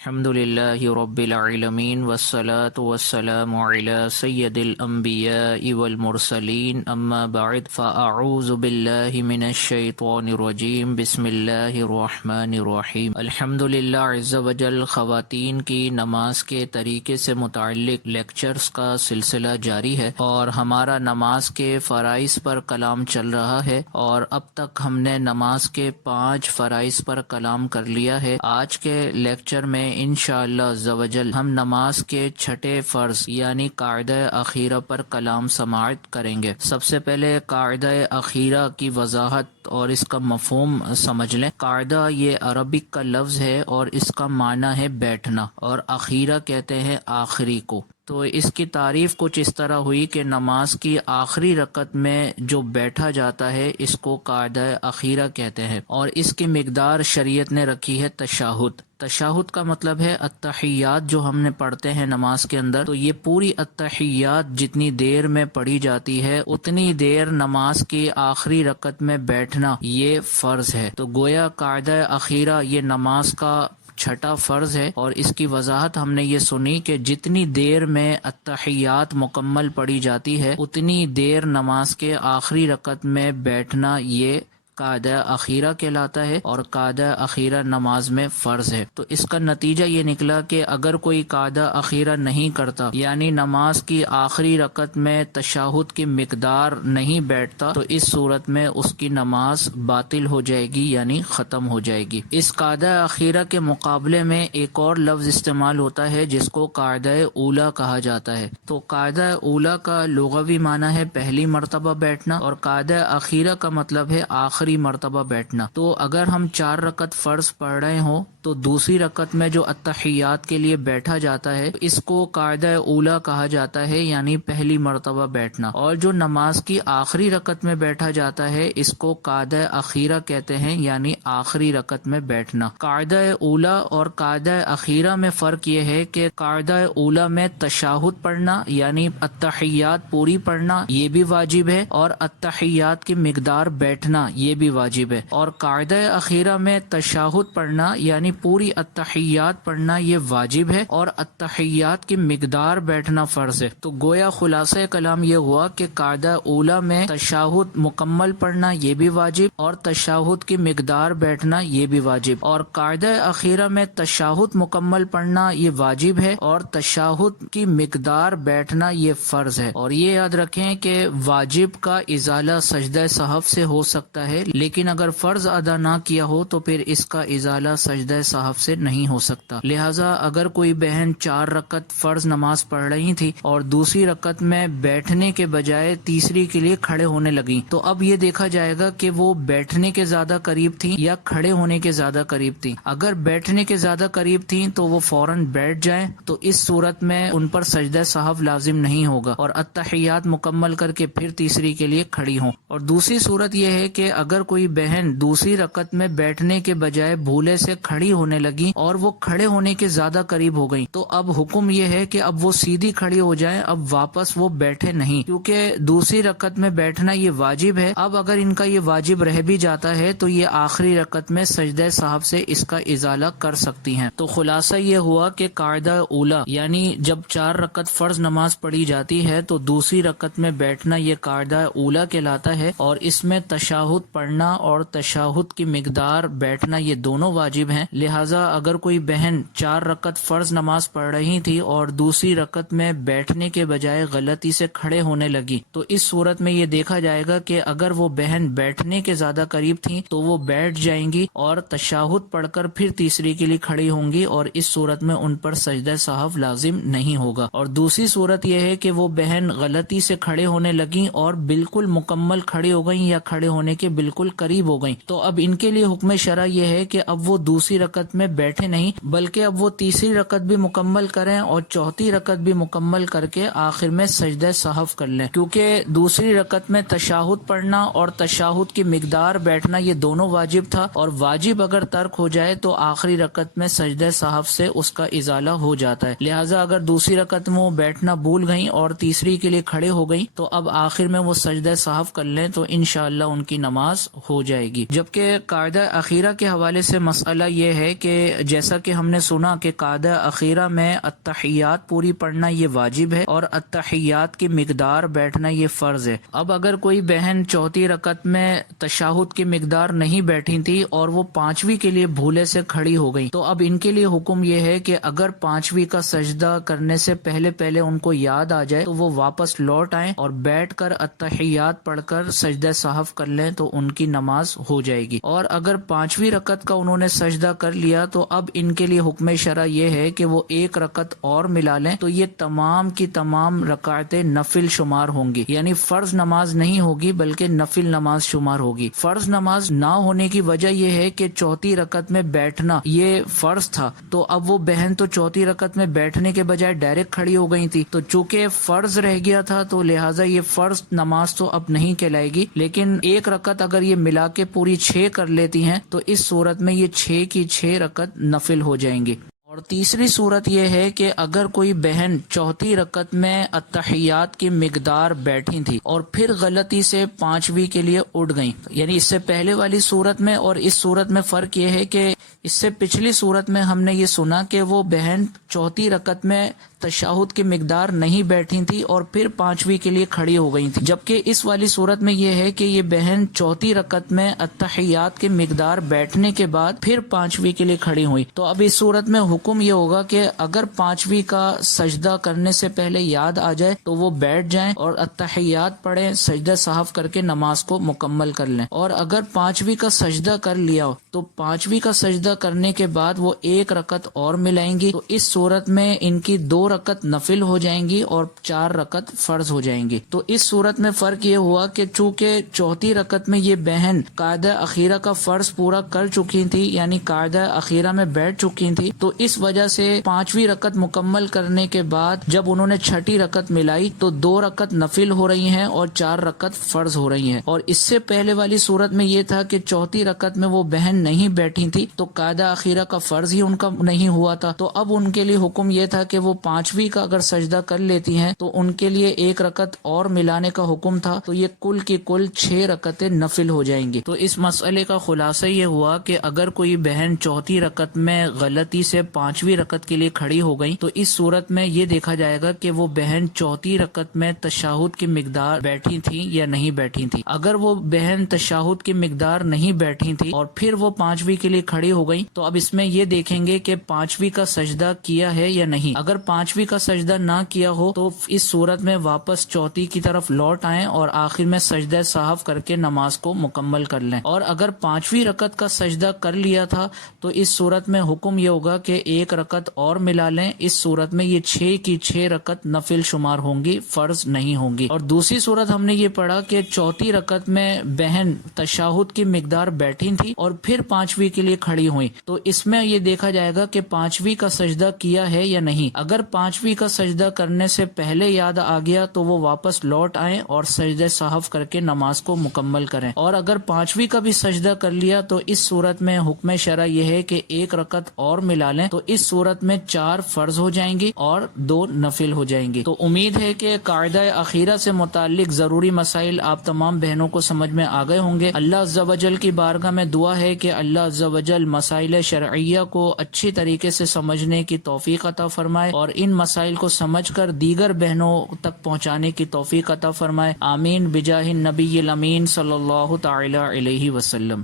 الحمد للہ رب العالمین والصلاة والسلام علی سید الانبیاء والمرسلین اما بعد فاعوذ باللہ من الشیطان الرجیم بسم اللہ الرحمن الرحیم۔ الحمد للہ عز وجل خواتین کی نماز کے طریقے سے متعلق لیکچرز کا سلسلہ جاری ہے اور ہمارا نماز کے فرائض پر کلام چل رہا ہے اور اب تک ہم نے نماز کے 5 فرائض پر کلام کر لیا ہے۔ آج کے لیکچر میں انشاءاللہ عز و جل ہم نماز کے 6 فرض یعنی قاعدہ اخیرہ پر کلام سماعت کریں گے۔ سب سے پہلے قاعدہ اخیرہ کی وضاحت اور اس کا مفہوم سمجھ لیں۔ قاعدہ یہ عربک کا لفظ ہے اور اس کا معنی ہے بیٹھنا، اور اخیرہ کہتے ہیں آخری کو۔ تو اس کی تعریف کچھ اس طرح ہوئی کہ نماز کی آخری رکعت میں جو بیٹھا جاتا ہے اس کو قاعدہ اخیرہ کہتے ہیں، اور اس کی مقدار شریعت نے رکھی ہے تشہد۔ تشہد کا مطلب ہے التحیات جو ہم نے پڑھتے ہیں نماز کے اندر، تو یہ پوری التحیات جتنی دیر میں پڑھی جاتی ہے اتنی دیر نماز کی آخری رکعت میں بیٹھنا یہ فرض ہے۔ تو گویا قاعدہ اخیرہ یہ نماز کا 6 فرض ہے، اور اس کی وضاحت ہم نے یہ سنی کہ جتنی دیر میں التحیات مکمل پڑھی جاتی ہے اتنی دیر نماز کے آخری رکعت میں بیٹھنا یہ قاعدہ اخیرہ کہلاتا ہے، اور قاعدہ اخیرہ نماز میں فرض ہے۔ تو اس کا نتیجہ یہ نکلا کہ اگر کوئی قاعدہ اخیرہ نہیں کرتا یعنی نماز کی آخری رکعت میں تشہد کی مقدار نہیں بیٹھتا تو اس صورت میں اس کی نماز باطل ہو جائے گی یعنی ختم ہو جائے گی۔ اس قاعدہ اخیرہ کے مقابلے میں ایک اور لفظ استعمال ہوتا ہے جس کو قاعدہ اولیٰ کہا جاتا ہے۔ تو قاعدہ اولیٰ کا لغوی معنی ہے پہلی مرتبہ بیٹھنا، اور قاعدہ اخیرہ کا مطلب ہے آخری مرتبہ بیٹھنا۔ تو اگر ہم 4 رکعت فرض پڑھ رہے ہوں تو دوسری رکعت میں جو التحیات کے لیے بیٹھا جاتا ہے اس کو قاعدہ اولیٰ کہا جاتا ہے یعنی پہلی مرتبہ بیٹھنا، اور جو نماز کی آخری رکعت میں بیٹھا جاتا ہے اس کو قاعدہ اخیرہ کہتے ہیں یعنی آخری رکعت میں بیٹھنا۔ قاعدہ اولیٰ اور قاعدہ اخیرہ میں فرق یہ ہے کہ قاعدہ اولیٰ میں تشہد پڑھنا یعنی التحیات پوری پڑھنا یہ بھی واجب ہے، اور التحیات کی مقدار بیٹھنا یہ بھی واجب ہے، اور قاعدہ اخیرہ میں تشہد پڑھنا یعنی پوری التحیات پڑھنا یہ واجب ہے، اور التحیات کی مقدار بیٹھنا فرض ہے۔ تو گویا خلاصہ کلام یہ ہوا کہ قاعدہ اولیٰ میں تشہد مکمل پڑھنا یہ بھی واجب، اور تشہد کی مقدار بیٹھنا یہ بھی واجب، اور قاعدہ اخیرہ میں تشہد مکمل پڑھنا یہ واجب ہے اور تشہد کی مقدار بیٹھنا یہ فرض ہے۔ اور یہ یاد رکھیں کہ واجب کا ازالہ سجدہ سہو سے ہو سکتا ہے، لیکن اگر فرض ادا نہ کیا ہو تو پھر اس کا ازالہ سجدہ سہو سے نہیں ہو سکتا۔ لہٰذا اگر کوئی بہن 4 رکعت فرض نماز پڑھ رہی تھی اور دوسری رکعت میں بیٹھنے کے بجائے تیسری کے لیے کھڑے ہونے لگی، تو اب یہ دیکھا جائے گا کہ وہ بیٹھنے کے زیادہ قریب تھیں یا کھڑے ہونے کے زیادہ قریب تھیں۔ اگر بیٹھنے کے زیادہ قریب تھیں تو وہ فوراً بیٹھ جائیں، تو اس صورت میں ان پر سجدہ سہو لازم نہیں ہوگا اور التحیات مکمل کر کے پھر تیسری کے لیے کھڑی ہوں۔ اور دوسری صورت یہ ہے کہ اگر کوئی بہن دوسری رکعت میں بیٹھنے کے بجائے بھولے سے کھڑی ہونے لگی اور وہ کھڑے ہونے کے زیادہ قریب ہو گئی، تو اب حکم یہ ہے کہ اب وہ سیدھی کھڑی ہو جائیں، اب واپس وہ بیٹھے نہیں، کیونکہ دوسری رکعت میں بیٹھنا یہ واجب ہے۔ اب اگر ان کا یہ واجب رہ بھی جاتا ہے تو یہ آخری رکعت میں سجدہ سہو سے اس کا ازالہ کر سکتی ہیں۔ تو خلاصہ یہ ہوا کہ قاعدہ اولیٰ یعنی جب 4 رکعت فرض نماز پڑھی جاتی ہے تو دوسری رکعت میں بیٹھنا یہ قاعدہ اولیٰ کہلاتا ہے، اور اس میں تشہد پڑھنا اور تشہد کی مقدار بیٹھنا یہ دونوں واجب ہیں۔ لہٰذا اگر کوئی بہن 4 رکعت فرض نماز پڑھ رہی تھی اور دوسری رکعت میں بیٹھنے کے بجائے غلطی سے کھڑے ہونے لگی، تو اس صورت میں یہ دیکھا جائے گا کہ اگر وہ بہن بیٹھنے کے زیادہ قریب تھیں تو وہ بیٹھ جائیں گی اور تشہد پڑھ کر پھر تیسری کے لیے کھڑی ہوں گی، اور اس صورت میں ان پر سجدہ سہو لازم نہیں ہوگا۔ اور دوسری صورت یہ ہے کہ وہ بہن غلطی سے کھڑے ہونے لگیں اور بالکل مکمل کھڑی ہو گئیں یا کھڑے ہونے کے بالکل قریب ہو گئیں، تو اب ان کے لیے حکم شرع یہ ہے کہ اب وہ دوسری رکعت میں بیٹھے نہیں بلکہ اب وہ تیسری رکعت بھی مکمل کریں اور چوتھی رکعت بھی مکمل کر کے آخر میں سجدہ سہو کر لیں، کیونکہ دوسری رکعت میں تشہد پڑھنا اور تشہد کی مقدار بیٹھنا یہ دونوں واجب تھا، اور واجب اگر ترک ہو جائے تو آخری رکعت میں سجدہ سہو سے اس کا ازالہ ہو جاتا ہے۔ لہٰذا اگر دوسری رکعت میں وہ بیٹھنا بھول گئیں اور تیسری کے لیے کھڑے ہو گئیں تو اب آخر میں وہ سجدہ سہو کر لیں تو انشاءاللہ ان کی نماز ہو جائے گی۔ جبکہ قاعدہ اخیرہ کے حوالے سے مسئلہ یہ ہے کہ جیسا کہ ہم نے سنا کہ قاعدہ اخیرہ میں التحیات پوری پڑھنا یہ واجب ہے اور التحیات کی مقدار بیٹھنا یہ فرض ہے۔ اب اگر کوئی بہن چوتھی رکعت میں تشہد کی مقدار نہیں بیٹھی تھی اور وہ پانچویں کے لیے بھولے سے کھڑی ہو گئی، تو اب ان کے لیے حکم یہ ہے کہ اگر پانچویں کا سجدہ کرنے سے پہلے ان کو یاد آ جائے تو وہ واپس لوٹ آئیں اور بیٹھ کر التحیات پڑھ کر سجدہ سہو کر لیں تو ان کی نماز ہو جائے گی۔ اور اگر پانچویں رکعت کا انہوں نے سجدہ کر لیا تو اب ان کے لیے حکم شرع یہ ہے کہ وہ ایک رکعت اور ملا لیں، تو یہ تمام کی تمام رکعتیں نفل شمار ہوں گی، یعنی فرض نماز نہیں ہوگی بلکہ نفل نماز شمار ہوگی۔ فرض نماز نہ ہونے کی وجہ یہ ہے کہ چوتھی رکعت میں بیٹھنا یہ فرض تھا، تو اب وہ بہن تو چوتھی رکعت میں بیٹھنے کے بجائے ڈائریکٹ کھڑی ہو گئی تھی، تو چونکہ فرض رہ گیا تھا تو لہٰذا یہ فرض نماز تو اب نہیں کہلائے گی، لیکن ایک رکعت اگر یہ ملا کے پوری 6 کر لیتی ہیں تو اس صورت میں یہ 6 کی 6 رکعت نفل ہو جائیں گی۔ اور تیسری صورت یہ ہے کہ اگر کوئی بہن چوتھی رکعت میں التحیات کی مقدار بیٹھی تھی اور پھر غلطی سے پانچویں کے لیے اٹھ گئیں، یعنی اس سے پہلے والی صورت میں اور اس صورت میں فرق یہ ہے کہ اس سے پچھلی صورت میں ہم نے یہ سنا کہ وہ بہن چوتھی رکعت میں تشہد کی مقدار نہیں بیٹھی تھی اور پھر پانچویں کے لیے کھڑی ہو گئی تھی، جبکہ اس والی صورت میں یہ ہے کہ یہ بہن چوتھی رکعت میں التحیات کی مقدار بیٹھنے کے بعد پھر پانچویں کے لیے کھڑی ہوئی۔ تو اب اس صورت میں حکم یہ ہوگا کہ اگر پانچویں کا سجدہ کرنے سے پہلے یاد آ جائے تو وہ بیٹھ جائیں اور التحیات پڑھیں، سجدہ سہو کر کے نماز کو مکمل کر لیں، اور اگر پانچویں کا سجدہ کر لیا ہو تو پانچویں کا سجدہ کرنے کے بعد وہ ایک رکعت اور ملائیں گی، تو اس صورت میں ان کی 2 رکعت نفل ہو جائیں گی اور 4 رکعت فرض ہو جائیں گی۔ تو اس صورت میں فرق یہ ہوا کہ چونکہ چوتھی رکعت میں یہ بہن قاعدہ اخیرہ کا فرض پورا کر چکی تھی، یعنی قاعدہ اخیرہ میں بیٹھ چکی تھی، تو اس وجہ سے پانچویں رکعت مکمل کرنے کے بعد جب انہوں نے چھٹی رکعت ملائی تو 2 رکعت نفل ہو رہی ہیں اور 4 رکعت فرض ہو رہی ہیں۔ اور اس سے پہلے والی صورت میں یہ تھا کہ چوتھی رکعت میں وہ بہن نہیں بیٹھی تھی تو قاعدہ اخیرہ کا فرض ہی ان کا نہیں ہوا تھا، تو اب ان کے لیے حکم یہ تھا کہ وہ پانچویں کا اگر سجدہ کر لیتی ہیں تو ان کے لیے 1 رکعت اور ملانے کا حکم تھا، تو یہ کل کی کل 6 رکعتیں نفل ہو جائیں گی۔ تو اس مسئلے کا خلاصہ یہ ہوا کہ اگر کوئی بہن چوتھی رکعت میں غلطی سے پانچویں رکعت کے لیے کھڑی ہو گئی تو اس صورت میں یہ دیکھا جائے گا کہ وہ بہن چوتھی رکعت میں تشہد کی مقدار بیٹھی تھی یا نہیں بیٹھی تھی۔ اگر وہ بہن تشہد کی مقدار نہیں بیٹھی تھی اور پھر وہ پانچویں کے لیے کھڑی ہو گئی تو اب اس میں یہ دیکھیں گے کہ پانچویں کا سجدہ کیا ہے یا نہیں۔ اگر پانچویں کا سجدہ نہ کیا ہو تو اس صورت میں واپس چوتھی کی طرف لوٹ آئیں اور آخر میں سجدہ سہو کر کے نماز کو مکمل کر لیں، اور اگر پانچویں رکعت کا سجدہ کر لیا تھا تو اس صورت میں حکم یہ ہوگا کہ 1 رکعت اور ملا لیں۔ اس صورت میں یہ 6 کی 6 رکعت نفل شمار ہوں گی، فرض نہیں ہوں گی۔ اور دوسری صورت ہم نے یہ پڑھا کہ چوتھی رکعت میں بہن تشہد کی مقدار بیٹھی تھی اور پھر پانچویں کے لیے کھڑی ہوئی، تو اس میں یہ دیکھا جائے گا کہ پانچویں کا سجدہ کیا ہے یا نہیں۔ اگر پانچویں کا سجدہ کرنے سے پہلے یاد آ گیا تو وہ واپس لوٹ آئیں اور سجدہ سہو کر کے نماز کو مکمل کریں، اور اگر پانچویں کا بھی سجدہ کر لیا تو اس صورت میں حکم شرع یہ ہے کہ 1 رکعت اور ملا لیں، تو اس صورت میں 4 فرض ہو جائیں گی اور 2 نفل ہو جائیں گی۔ تو امید ہے کہ قاعدہ اخیرہ سے متعلق ضروری مسائل آپ تمام بہنوں کو سمجھ میں آ گئے ہوں گے۔ اللہ عز و جل کی بارگاہ میں دعا ہے کہ اللہ عز و جل مسائل شرعیہ کو اچھی طریقے سے سمجھنے کی توفیق عطا فرمائے اور ان مسائل کو سمجھ کر دیگر بہنوں تک پہنچانے کی توفیق عطا فرمائے، آمین بجاہ النبی الامین صلی اللہ تعالی علیہ وسلم۔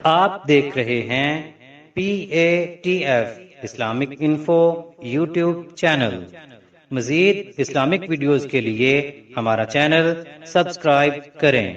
آپ دیکھ رہے ہیں PATF Islamic info YouTube channel. مزید اسلامک ویڈیوز کے لیے ہمارا چینل سبسکرائب کریں۔